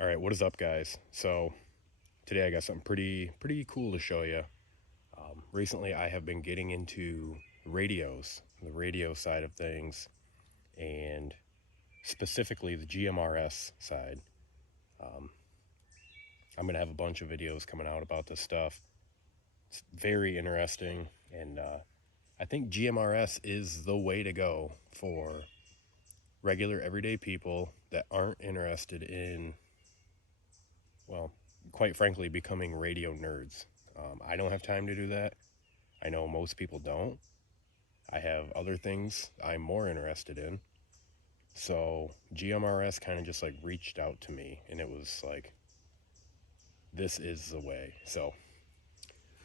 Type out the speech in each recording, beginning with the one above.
All right, what is up, guys? So today I got something pretty cool to show you. Recently, I have been getting into radios, the radio side of things, and specifically the GMRS side. I'm gonna have a bunch of videos coming out about this stuff. It's very interesting, and I think GMRS is the way to go for regular everyday people that aren't interested in, well, quite frankly, becoming radio nerds. I don't have time to do that. I know most people don't. I have other things I'm more interested in. So GMRS kind of just like reached out to me, and it was like, this is the way. So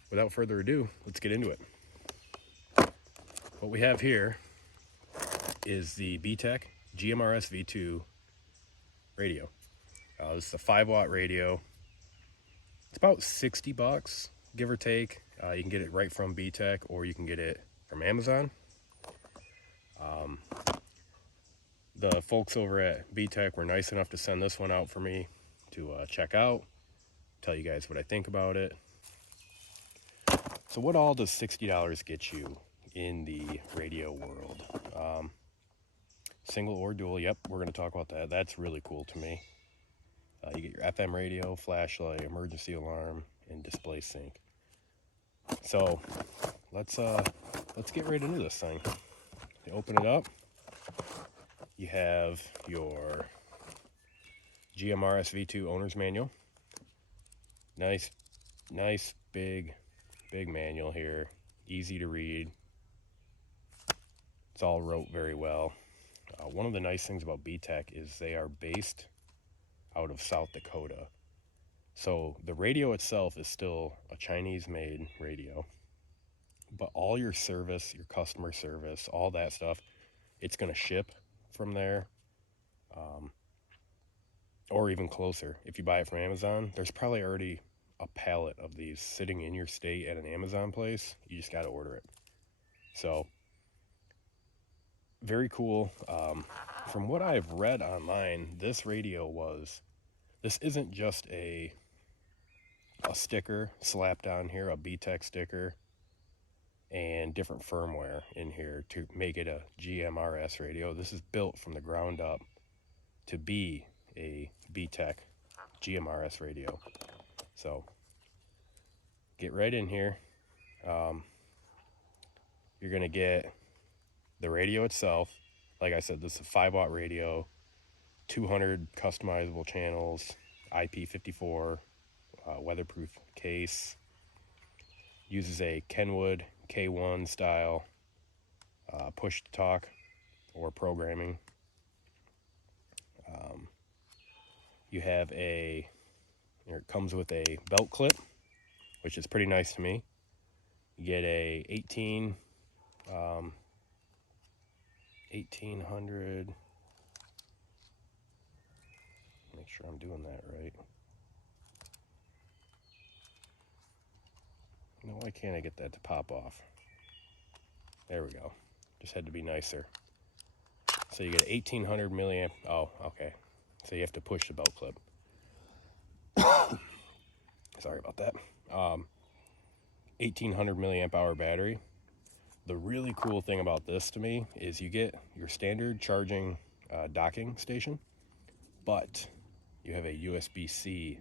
without further ado, let's get into it. What we have here is the Btech GMRS V2 radio. This is a 5-watt radio. It's about $60, give or take. You can get it right from Btech, or you can get it from Amazon. The folks over at Btech were nice enough to send this one out for me to check out, tell you guys what I think about it. So what all does $60 get you in the radio world? Single or dual, yep, we're going to talk about that. That's really cool to me. You get your FM radio, flashlight, emergency alarm, and display sync. So let's get right into this thing. You open it up. You have your GMRS V2 owner's manual. Nice big manual here. Easy to read. It's all wrote very well. One of the nice things about Btech is they are based out of South Dakota. So the radio itself is still a Chinese-made radio, but all your service, your customer service, all that stuff, it's going to ship from there, or even closer. If you buy it from Amazon, there's probably already a pallet of these sitting in your state at an Amazon place. You just got to order it. So very cool. From what I've read online, this isn't just a sticker slapped on here, a Btech sticker, and different firmware in here to make it a GMRS radio. This is built from the ground up to be a Btech GMRS radio. So get right in here. You're gonna get the radio itself. Like I said, this is a 5-watt radio, 200 customizable channels, IP54 weatherproof case. Uses a Kenwood K1 style push to talk or programming. You have it comes with a belt clip, which is pretty nice to me. You get a 1800, make sure I'm doing that right. No, why can't I get that to pop off? There we go. Just had to be nicer. So you get 1800 milliamp. Oh, okay. So you have to push the belt clip. Sorry about that. 1800 milliamp hour battery. The really cool thing about this to me is you get your standard charging docking station, but you have a USB-C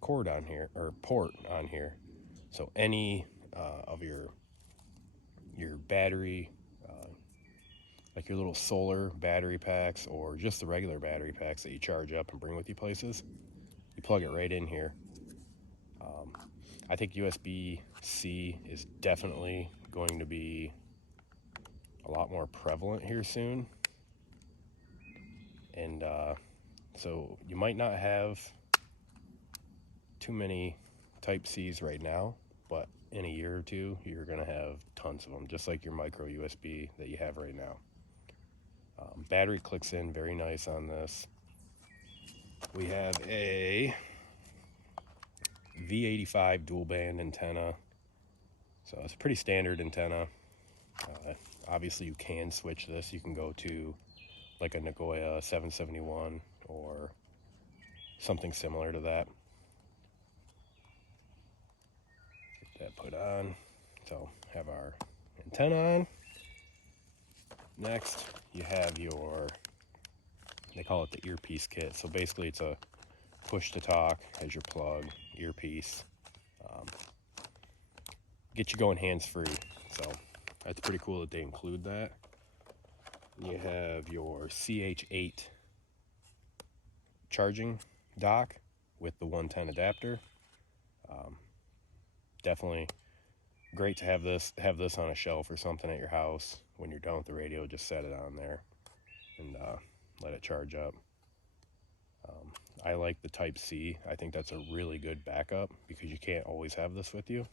cord on here, or port on here. So any of your battery, like your little solar battery packs or just the regular battery packs that you charge up and bring with you places, you plug it right in here. I think USB-C is definitely going to be a lot more prevalent here soon. And so you might not have too many Type-Cs right now, but in a year or two, you're going to have tons of them, just like your micro USB that you have right now. Battery clicks in very nice on this. We have a V85 dual band antenna. So it's a pretty standard antenna. Obviously you can switch this. You can go to like a Nagoya 771 or something similar to that. Get that put on. So have our antenna on. Next, you have your, they call it the earpiece kit. So basically it's a push to talk, has your plug, earpiece. Get you going hands-free. So that's pretty cool that they include that. You have your CH8 charging dock with the 110 adapter. Definitely great to have this on a shelf or something at your house. When you're done with the radio, just set it on there and let it charge up. I like the Type C. I think that's a really good backup because you can't always have this with you.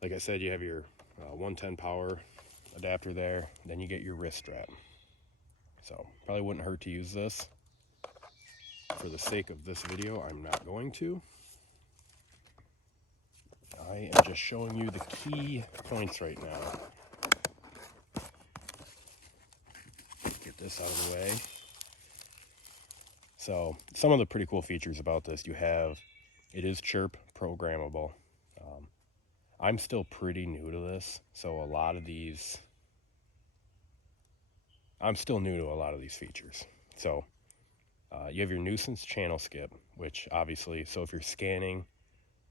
Like I said, you have your 110 power adapter there, then you get your wrist strap. So probably wouldn't hurt to use this. For the sake of this video, I'm not going to. I am just showing you the key points right now. Get this out of the way. So some of the pretty cool features about this, it is chirp programmable. I'm still pretty new to this, so I'm still new to a lot of these features. So you have your nuisance channel skip, which obviously, so if you're scanning,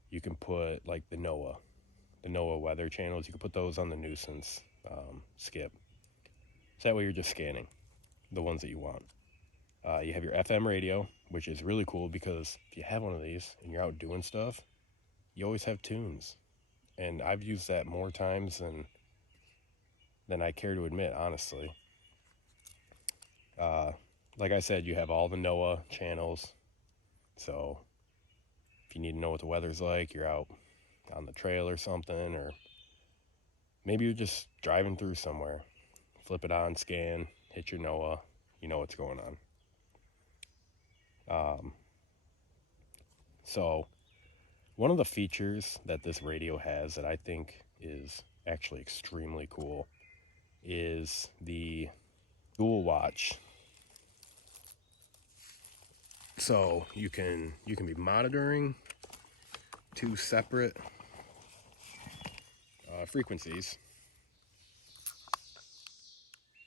you can put like the NOAA weather channels, you can put those on the nuisance skip. So that way you're just scanning the ones that you want. You have your FM radio, which is really cool because if you have one of these and you're out doing stuff, you always have tunes. And I've used that more times than I care to admit, honestly. Like I said, you have all the NOAA channels. So if you need to know what the weather's like, you're out on the trail or something, or maybe you're just driving through somewhere. Flip it on, scan, hit your NOAA, you know what's going on. So one of the features that this radio has that I think is actually extremely cool is the dual watch. So you can be monitoring two separate frequencies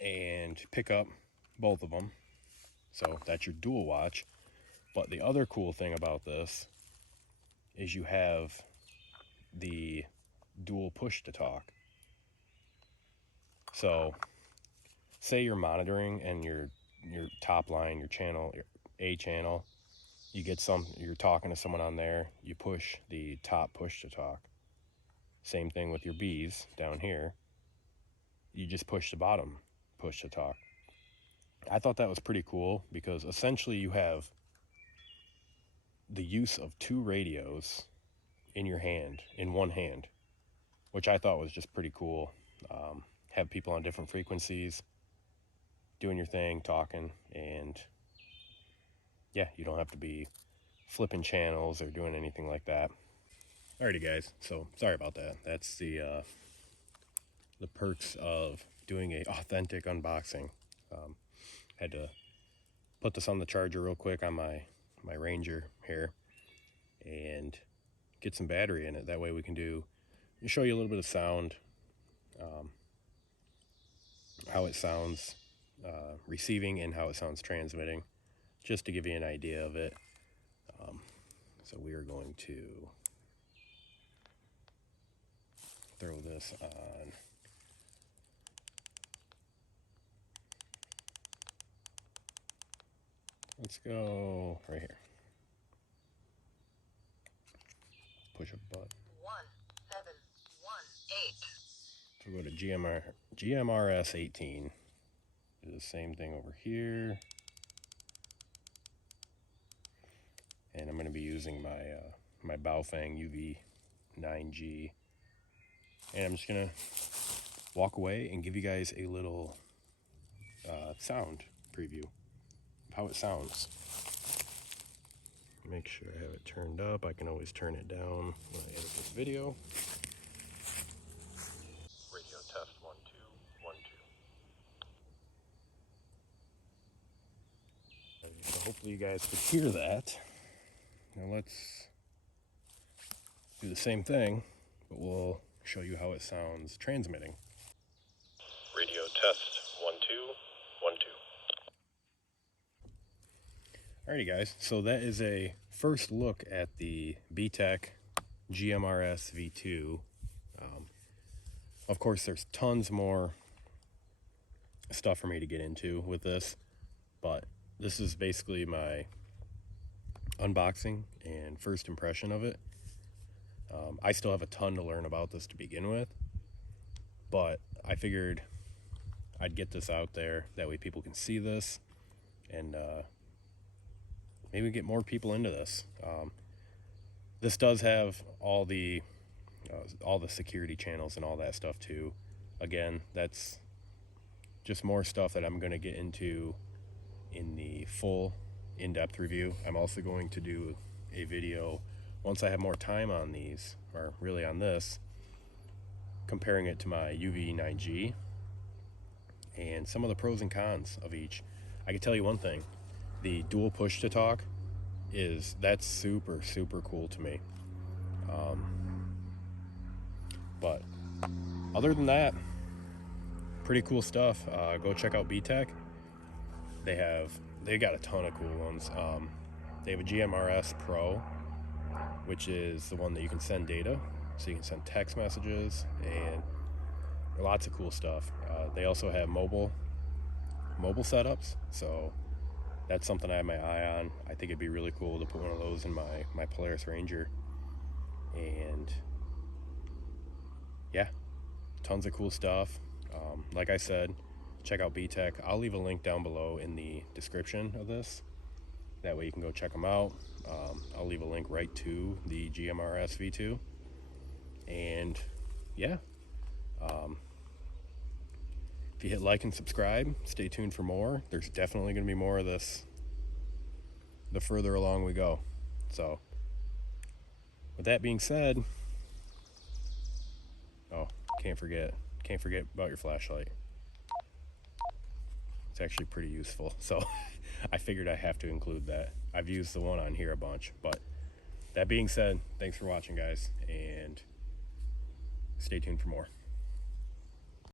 and pick up both of them. So that's your dual watch. But the other cool thing about this is you have the dual push to talk. So say you're monitoring and your top line, your channel, your A channel, you're talking to someone on there, you push the top push to talk. Same thing with your B's down here. You just push the bottom push to talk. I thought that was pretty cool because essentially you have the use of two radios in your hand, in one hand, which I thought was just pretty cool. Have people on different frequencies doing your thing, talking, and yeah, you don't have to be flipping channels or doing anything like that. Alrighty guys, so sorry about that. That's the perks of doing a authentic unboxing. Had to put this on the charger real quick on my Ranger here and get some battery in it. That way we can show you a little bit of sound, how it sounds receiving and how it sounds transmitting, just to give you an idea of it. So we are going to throw this on. Let's go right here. Push a button. 1718. So we'll go to GMRS 18. Do the same thing over here. And I'm going to be using my Baofeng UV9G. And I'm just going to walk away and give you guys a little sound preview of how it sounds. Make sure I have it turned up. I can always turn it down when I edit this video. Radio test 1 2 1 2. hopefully you guys could hear that. Now let's do the same thing, but we'll show you how it sounds transmitting. Radio test 1 2 1 2. Alrighty guys, so that is a first look at the Btech GMRS V2. Of course, there's tons more stuff for me to get into with this, but this is basically my unboxing and first impression of it. I still have a ton to learn about this to begin with, but I figured I'd get this out there, that way people can see this, and maybe get more people into this. This does have all the security channels and all that stuff too. Again, that's just more stuff that I'm going to get into in the full in-depth review. I'm also going to do a video once I have more time on these, or really on this, comparing it to my UV9G and some of the pros and cons of each. I can tell you one thing, the dual push to talk that's super cool to me. But other than that, pretty cool stuff. Go check out Btech. They got a ton of cool ones. They have a GMRS Pro, which is the one that you can send data, so you can send text messages and lots of cool stuff. They also have mobile setups, so that's something I have my eye on. I think it'd be really cool to put one of those in my Polaris Ranger. And yeah, tons of cool stuff. Like I said, check out Btech. I'll leave a link down below in the description of this. That way you can go check them out. I'll leave a link right to the GMRS V2. And yeah, if you hit like and subscribe, stay tuned for more. There's definitely going to be more of this the further along we go. So with that being said, oh, can't forget about your flashlight. It's actually pretty useful, so I figured I have to include that. I've used the one on here a bunch, but that being said, thanks for watching guys, and stay tuned for more.